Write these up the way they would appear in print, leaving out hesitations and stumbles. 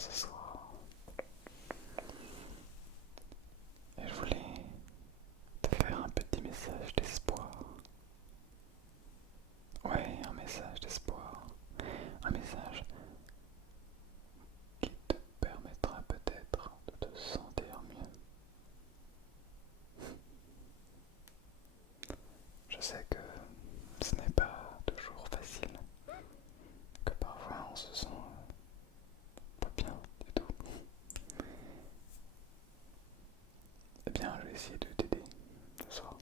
ce soir. Et je voulais te faire un petit message d'espoir. Ouais, un message d'espoir. Un message qui te permettra peut-être de te sentir mieux. Je sais que ce n'est pas toujours facile, que parfois on se sent pas bien du tout. Eh bien, je vais essayer de t'aider ce soir.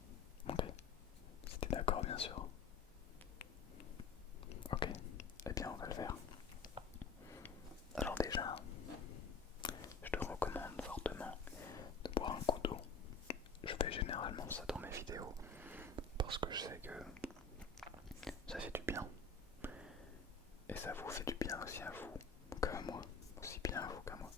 Ok. Si t'es d'accord, bien sûr. Ok. Eh bien, on va le faire. Alors déjà, je te recommande fortement de boire un coup d'eau. Je fais généralement ça dans mes vidéos parce que je sais que ça fait du bien. Et ça vous fait du bien aussi à vous qu'à moi. Aussi bien à vous qu'à moi.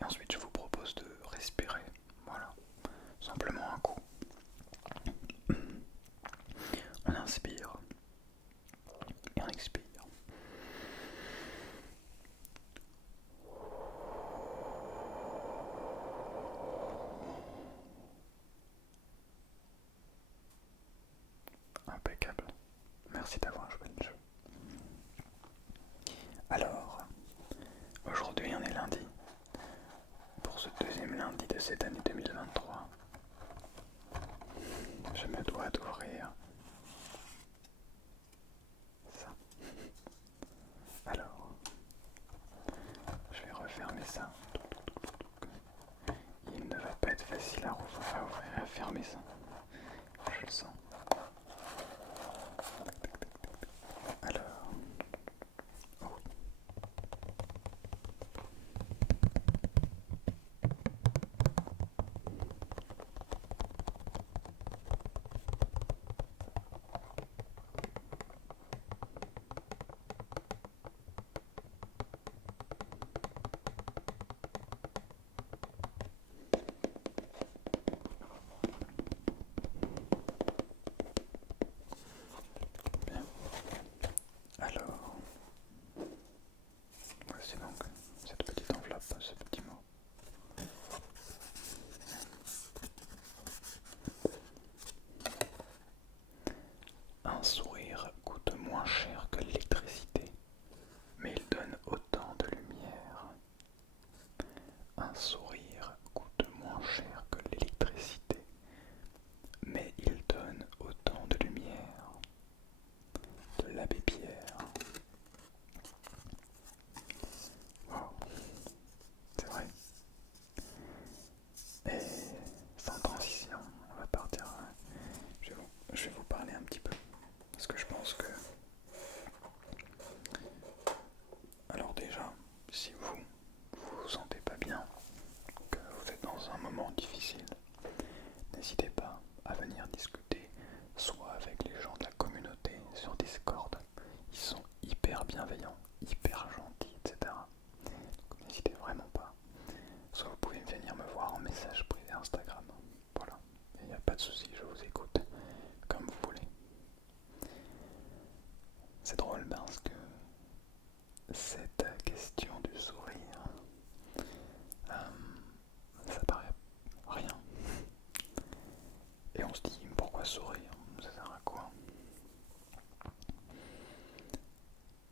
Et ensuite, je vous propose de respirer. Voilà. Simplement un coup. On inspire et on expire. Impeccable. Merci d'avoir joué le jeu. Alors, aujourd'hui on est lundi. Pour ce deuxième lundi de cette année 2023, je me dois d'ouvrir ça. Alors, je vais refermer ça. Il ne va pas être facile à ouvrir et à fermer ça. Je le sens. Alors, oh oui. Bien. Alors, voici donc cette petite enveloppe, ce petit mot. Un sourire coûte moins cher que l'électricité, mais il donne autant de lumière. Un sourire coûte moins cher que l'électricité, mais il donne autant de lumière. De l'abbé Pierre. Wow, c'est vrai. Et sans transition, on va partir. Je vais vous parler un petit peu. Parce que je pense que... Alors déjà, si vous sentez pas bien, que vous êtes dans un moment difficile, n'hésitez pas à venir discuter, soit avec les gens de la communauté sur Discord. Ils sont hyper bienveillants, hyper gentils, etc. Donc n'hésitez vraiment pas. Soit vous pouvez venir me voir en message privé Instagram. Voilà, il n'y a pas de souci, je vous écoute comme vous voulez. C'est drôle parce que cette question du sourire, ça paraît rien. Et on se dit pourquoi sourire? Ça sert à quoi?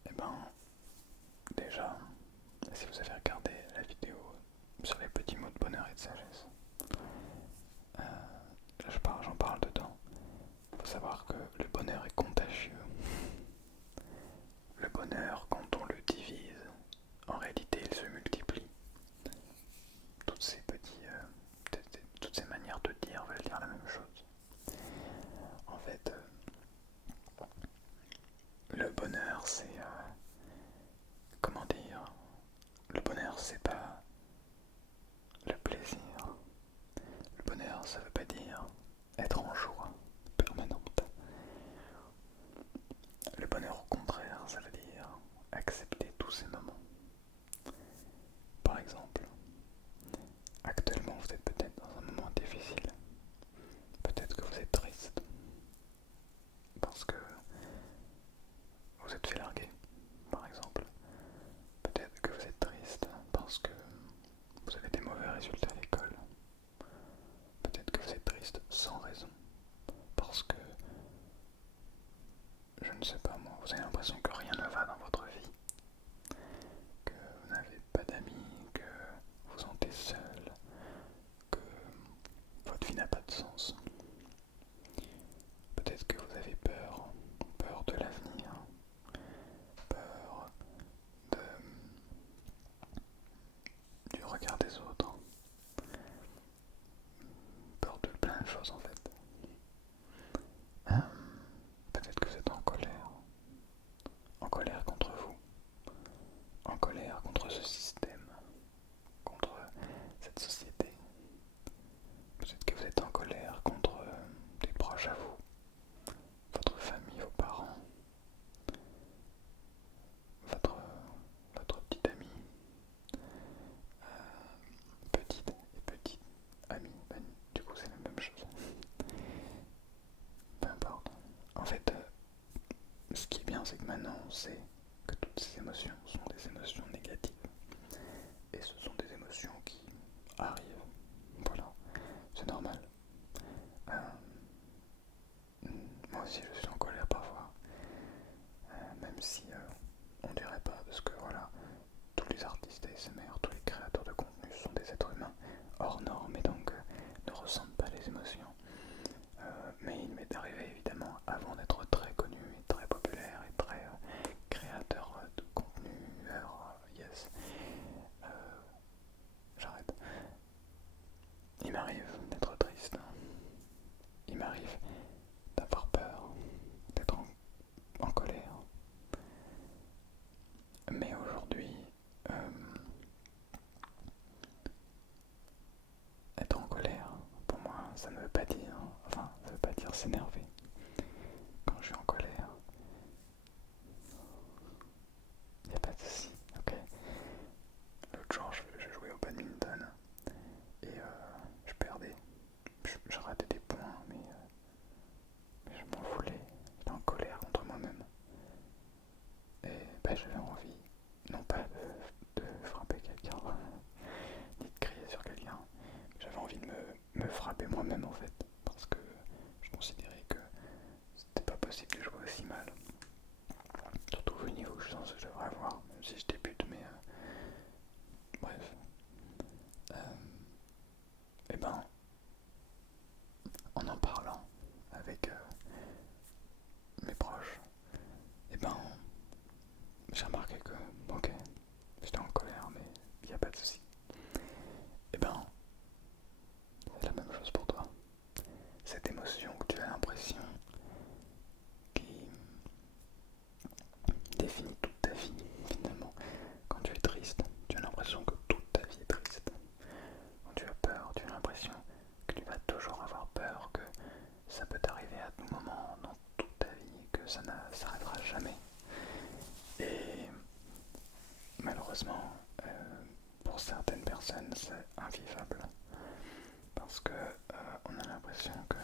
Eh ben, déjà, si vous avez regardé la vidéo sur les petits mots de bonheur et de sagesse, j'en chose en fait. Hein? Peut-être que vous êtes en colère contre vous, en colère contre ce système, contre cette société. Peut-être que vous êtes en colère contre des proches à vous, votre famille, vos parents, votre, votre petite amie, petite et petite amie, du coup c'est la même chose. Peu importe. En fait, ce qui est bien, c'est que maintenant on sait que toutes ces émotions sont des émotions négatives. Et ce sont des émotions qui arrivent. Voilà, c'est normal. Moi aussi je suis en colère parfois. Même si on dirait pas, parce que voilà, tous les artistes ASMR, tous les créateurs de contenu sont des êtres humains hors normes et donc ne ressentent pas les émotions. Mais il m'est arrivé évidemment avant d'être très connu et très populaire et très créateur de contenu, yes, j'arrête. Il m'arrive d'être triste, il m'arrive d'avoir peur, d'être en colère. Mais aujourd'hui, être en colère, pour moi, ça ne veut pas dire, enfin, ça veut pas dire s'énerver. Quand je suis en colère, il n'y a pas de souci, ok. L'autre jour, je jouais au badminton et je perdais. Je ratais des points, mais je m'en voulais. J'étais en colère contre moi-même. Et j'avais envie, non pas de frapper quelqu'un, ni de crier sur quelqu'un, mais j'avais envie de me frapper moi-même en fait, parce que je considérais que c'était pas possible de jouer aussi mal. Surtout au niveau que je pense que je devrais avoir, même si je débute, mais bref. Et ben, en parlant avec mes proches, et ben, j'ai remarqué que, ok, j'étais en colère, mais il n'y a pas de souci. Et ben, c'est la même chose pour toi. Cette émotion que tu as l'impression qui définit toute ta vie, finalement. Quand tu es triste, tu as l'impression que toute ta vie est triste. Quand tu as peur, tu as l'impression que tu vas toujours avoir peur, que ça peut t'arriver à tout moment dans toute ta vie, que ça ne s'arrêtera jamais. Et malheureusement, pour certaines personnes, c'est invivable. Parce que on a l'impression que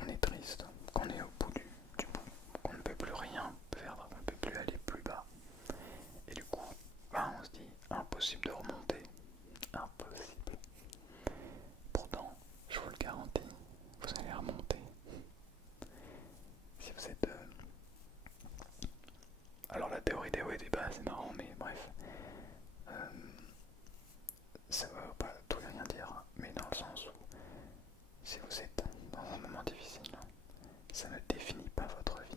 on est triste, qu'on est au bout du bout, qu'on ne peut plus rien perdre, qu'on ne peut plus aller plus bas. Et du coup, on se dit impossible de remonter, impossible. Pourtant, je vous le garantis, vous allez remonter. Si vous êtes... Alors la théorie des hauts et des bas, c'est marrant, mais bref. Ça ne veut pas tout et rien dire, mais dans le sens où si vous êtes dans un moment difficile, ça ne définit pas votre vie.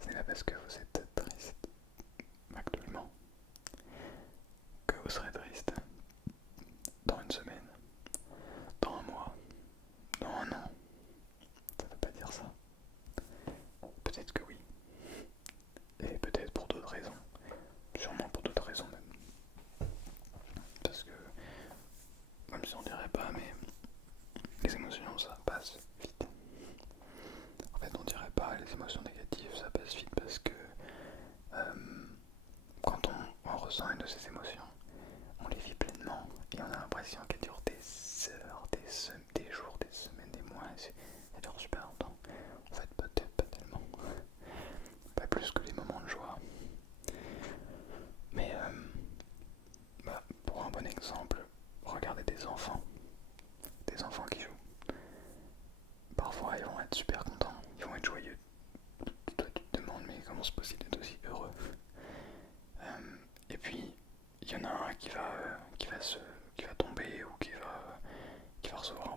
Ce n'est pas parce que vous êtes triste actuellement que vous serez triste dans une semaine, dans un mois, dans un an. Ça ne veut pas dire ça. Peut-être que oui. Et peut-être pour d'autres raisons. Sûrement pour d'autres raisons même. Parce que, même si on dirait pas, mais les émotions ça passe vite. En fait on dirait pas, les émotions négatives ça passe vite parce que quand on ressent une de ces émotions, on les vit pleinement et on a l'impression qu'elles durent des heures, des jours, des semaines, des mois, ça dure super longtemps. En fait peut-être pas tellement, pas plus que les moments de joie. Mais pour un bon exemple, regardez des enfants qui jouent. Parfois ils vont être super contents, ils vont être joyeux. Toi tu te demandes mais comment c'est possible d'être aussi heureux. Et puis il y en a un qui va tomber ou qui va recevoir un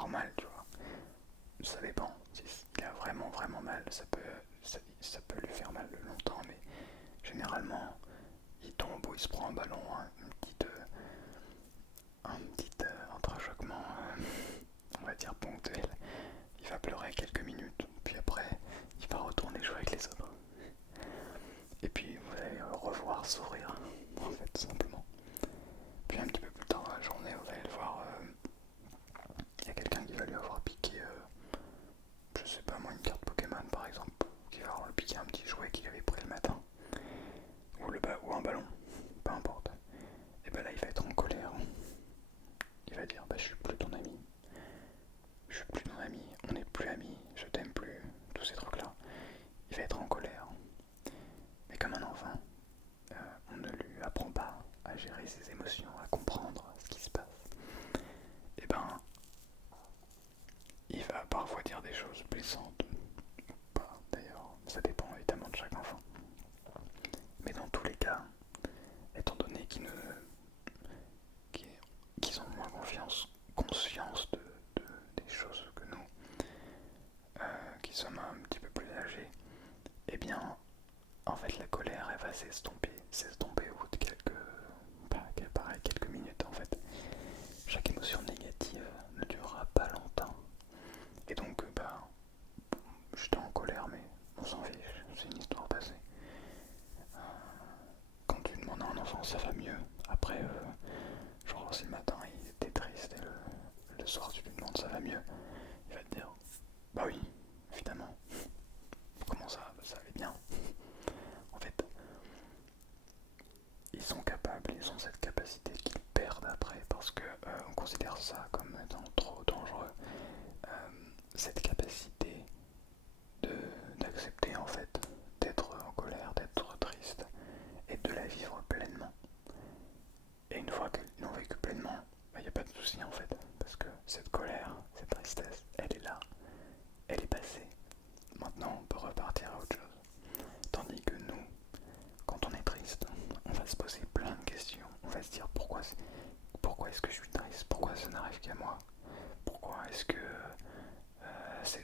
avoir mal, tu vois. Ça dépend. S'il a vraiment vraiment mal, ça peut lui faire mal longtemps, mais généralement, il tombe ou il se prend un ballon, hein, un petit entrechoquement, on va dire ponctuel. Il va pleurer quelques minutes, puis après, il va retourner jouer avec les autres. Et puis vous allez le revoir sourire, en fait, tout simplement. Puis un petit peu plus tard dans la journée, vous allez le voir, il y a quelqu'un qui va lui avoir piqué, je sais pas moi, une carte Pokémon par exemple, qui va lui piquer un petit jouet qu'il avait pris le matin, ou un ballon, peu importe. Et ben là, il va être en colère. Il va dire, bah je suis plus ton ami, on n'est plus amis, je t'aime plus, tous ces trucs-là. Il va être en colère. Mais comme un enfant, on ne lui apprend pas à gérer ses émotions, à comprendre ce qui se passe. Et ben, il va parfois dire des choses blessantes, ou pas d'ailleurs, ça dépend évidemment de chaque enfant. Mais dans tous les cas, étant donné qu'ils ont moins conscience des choses que nous, qui sommes un petit peu plus âgés, eh bien, en fait, la colère, elle va s'estomper au bout de quelques minutes, en fait. Chaque émotion négative ne durera pas longtemps. Et donc, j'étais en colère, mais on s'en fiche, c'est une histoire passée. Quand tu demandes à un enfant, ça va mieux. Après, genre, si le matin il était triste et le soir tu lui demandes ça va mieux, il va te dire, bah oui, évidemment. Comment ça? Ça allait bien. En fait, ils ont cette capacité qu'ils perdent après parce que on considère ça comme étant trop dangereux. Cette capacité d'accepter en fait d'être en colère, d'être triste et de la vivre pleinement. Et une fois qu'ils l'ont vécu pleinement, il n'y a pas de souci en fait, parce que cette colère, cette tristesse, elle est là, elle est passée. Maintenant, on peut repartir à autre chose. Tandis que nous, quand on est triste, on va se poser plein de questions. On va se dire pourquoi est-ce que je suis triste? Pourquoi ça n'arrive qu'à moi? Pourquoi est-ce que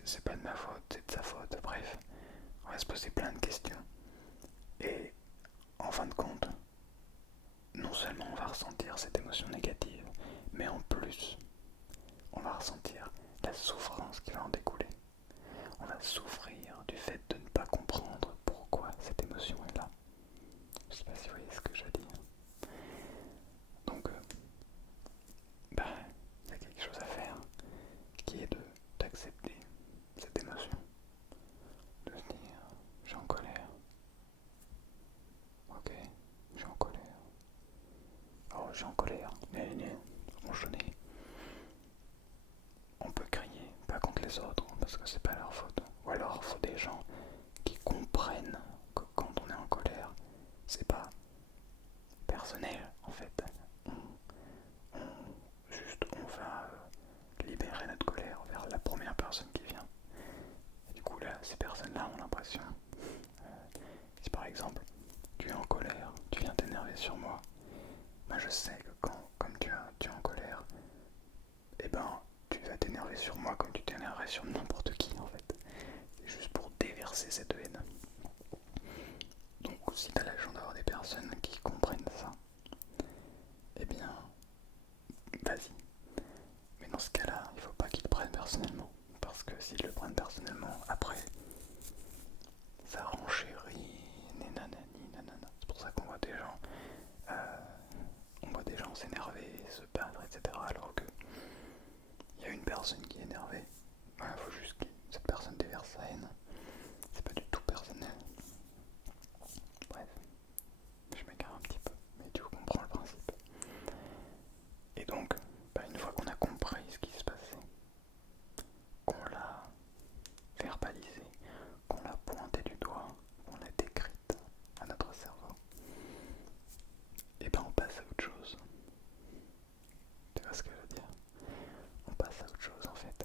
c'est pas de ma faute, c'est de sa faute? Bref, on va se poser plein de questions. Et en fin de compte, non seulement on va ressentir cette émotion négative, mais en plus, on va ressentir la souffrance qui va en découler. On va souffrir du fait de ne pas comprendre pourquoi cette émotion est là. Je sais pas si vous voyez ce que je veux dire. Donc, il y a quelque chose à faire qui est d'accepter cette émotion. De se dire, je suis en colère. Ok, je suis en colère. Oh, je suis en colère. Ronchonner. On peut crier, pas contre les autres, parce que c'est pas leur faute. Ou alors, il faut des gens qui comprennent que quand on est en colère, c'est pas personnel en fait. On va libérer notre colère vers la première personne qui vient. Et du coup, là, ces personnes-là ont l'impression, si par exemple, tu es en colère, tu viens t'énerver sur moi, moi je sais que comme tu es en colère, eh ben, tu vas t'énerver sur moi comme tu t'énerverais sur n'importe qui en fait. C'est juste pour déverser cette haine. Donc si tu as la chance d'avoir des personnes qui comprennent ça, eh bien, vas-y. Mais dans ce cas-là, il faut pas qu'ils le prennent personnellement. Parce que s'ils le prennent personnellement, après, ça renchérit, nanani, nanana. C'est pour ça qu'on voit des gens s'énerver, se battre, etc. Alors que il y a une personne qui est énervée. Il faut juste que cette personne déverse sa haine. C'est pas du tout personnel. Bref, je m'égare un petit peu, mais tu comprends le principe. Et donc, une fois qu'on a compris ce qui se passait, qu'on l'a verbalisé, qu'on l'a pointé du doigt, qu'on l'a décrite à notre cerveau, et on passe à autre chose. Tu vois ce que je veux dire? On passe à autre chose en fait.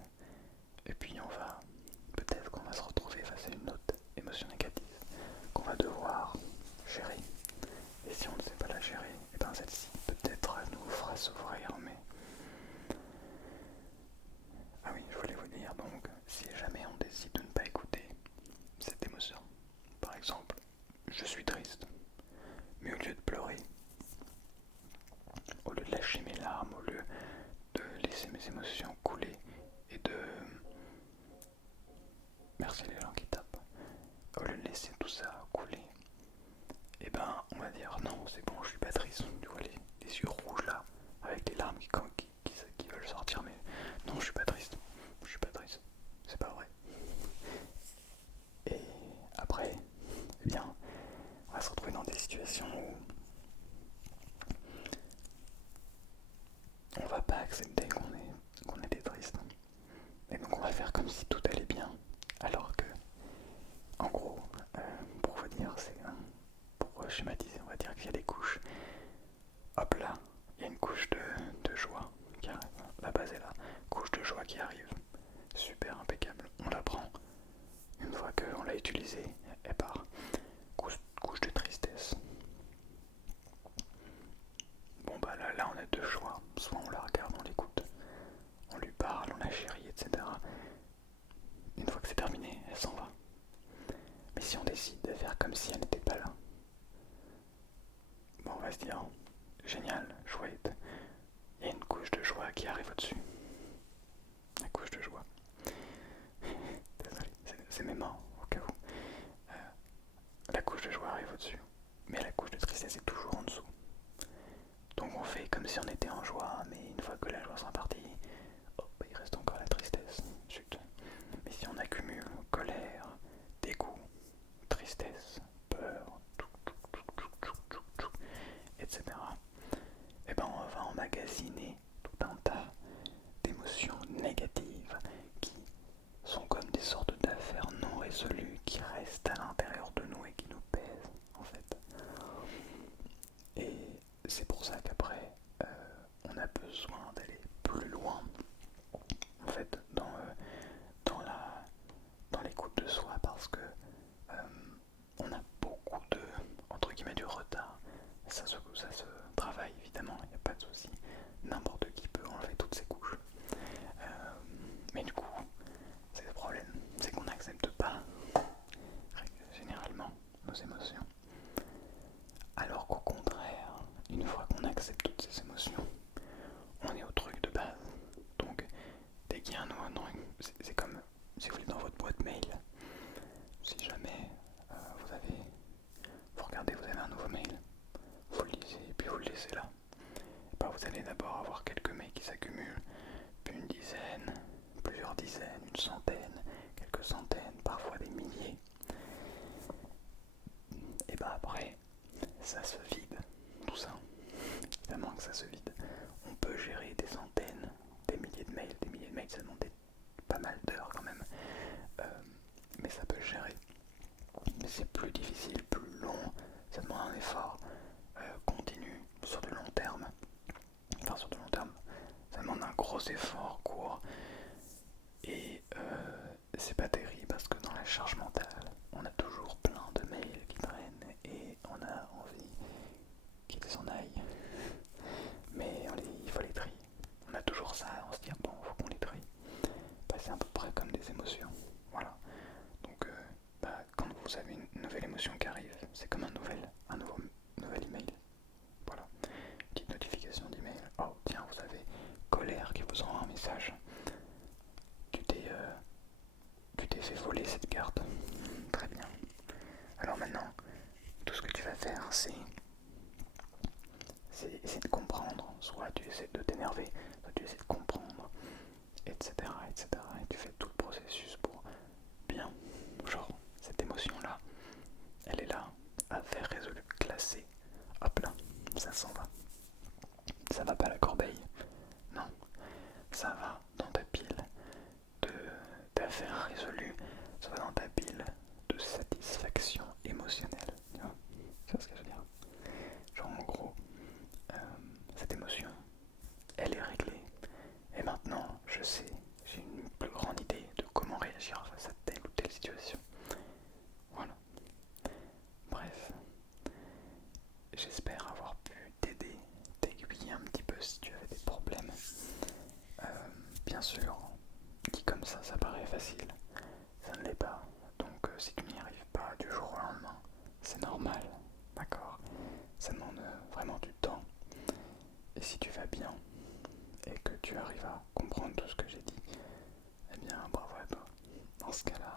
ça a coulé, et ben on va dire non, c'est bon, je suis pas triste. Tu vois les yeux rouges là, avec les larmes qui veulent sortir, mais non, je suis pas triste. Je suis pas triste. C'est pas vrai. Et après, eh bien, on va se retrouver dans des situations où on va pas accepter qu'on était triste. Et donc on va faire comme si tout allait bien. Alors que, en gros, pour vous dire, pour schématiser, on va dire qu'il y a des couches. Hop là, il y a une couche de joie qui arrive. La base est là. Couche de joie qui arrive. Super impeccable. On la prend. Une fois qu'on l'a utilisée, elle part. Couche de tristesse. Bon bah là on a deux choix. Soit on la regarde, on l'écoute, on lui parle, on la chérit, etc. Une fois que c'est terminé, elle s'en va. Mais si on décide de faire comme si elle n'était pas là, bon, on va se dire, génial, chouette, il y a une couche de joie qui arrive au-dessus. La couche de joie. Désolé, c'est mes mains, au cas où. La couche de joie arrive au-dessus, mais la couche de tristesse est toujours en dessous. Donc on fait comme si on était en joie, mais une fois que la joie sera partie, hop, il reste encore la tristesse. Chut. Mais si on accumule colère, dégoût, tristesse, peur, etc., et ben on va emmagasiner tout un tas d'émotions négatives qui sont comme des sortes d'affaires non résolues qui restent à l'intérieur de nous et qui nous pèsent en fait. Et c'est pour ça qu'après on a besoin d'aller plus loin en fait dans l'écoute de soi, parce que on a beaucoup de entre guillemets du retard. Ça se travaille évidemment, il n'y a pas de souci. N'importe qui peut enlever toutes ces couches. Mais du coup, c'est le problème, c'est qu'on n'accepte pas généralement nos émotions. Alors qu'au contraire, une fois qu'on accepte toutes ces émotions, on est au truc de base. Donc, dès qu'il y a un nouveau, c'est comme si vous êtes dans votre boîte mail. Si jamais vous regardez, vous avez un nouveau mail, vous le lisez et puis vous le laissez là. Et ben vous allez d'abord avoir quelques mails qui s'accumulent, puis une dizaine, plusieurs dizaines, une centaine, quelques centaines, parfois des milliers. Et ben après, ça se vide, tout ça. Évidemment que ça se vide. On peut gérer des centaines, des milliers de mails, ça demande pas mal d'heures quand même. Mais ça peut gérer. Mais c'est plus difficile, plus long, ça demande un effort continu sur de long terme. Enfin sur de long terme, ça demande un gros effort court. Et c'est pas terrible parce que dans la charge mentale, on a toujours plein de mails qui traînent et on a envie qu'ils s'en aillent. Mais il faut les trier. On a toujours ça, on se dit bon, faut qu'on les trie. Bah, c'est à peu près comme des émotions. Voilà. Donc quand vous avez une nouvelle émotion qui arrive, c'est comme un nouvel email. Voilà. Petite notification d'email. Oh tiens, vous avez colère qui vous envoie un message. Tu t'es fait voler cette carte. Très bien. Alors maintenant, tout ce que tu vas faire, c'est essayer de comprendre. Soit tu essaies de t'énerver, soit tu essaies de comprendre, etc., etc. Et tu fais tout le processus pour bien, genre, cette émotion-là, elle est là, affaire résolue, classée. Hop là, ça s'en va. Ça va pas à la corbeille. Non, ça va dans ta pile d'affaires résolues. Ça va dans ta pile de satisfaction émotionnelle. Tu vois ce que je veux dire? Genre en gros, cette émotion, elle est réglée. Et maintenant, je sais, j'ai une plus grande idée de comment réagir face à telle ou telle situation. Voilà. Bref, j'espère avoir pu t'aider, t'aiguiller un petit peu si tu avais des problèmes. Bien sûr, dit comme ça paraît facile. Ça ne l'est pas. Donc si tu n'y arrives pas du jour au lendemain, c'est normal. D'accord? Ça demande vraiment du temps. Et si tu vas bien et que tu arrives à comprendre tout ce que j'ai dit, eh bien bravo à toi. Dans ce cas-là,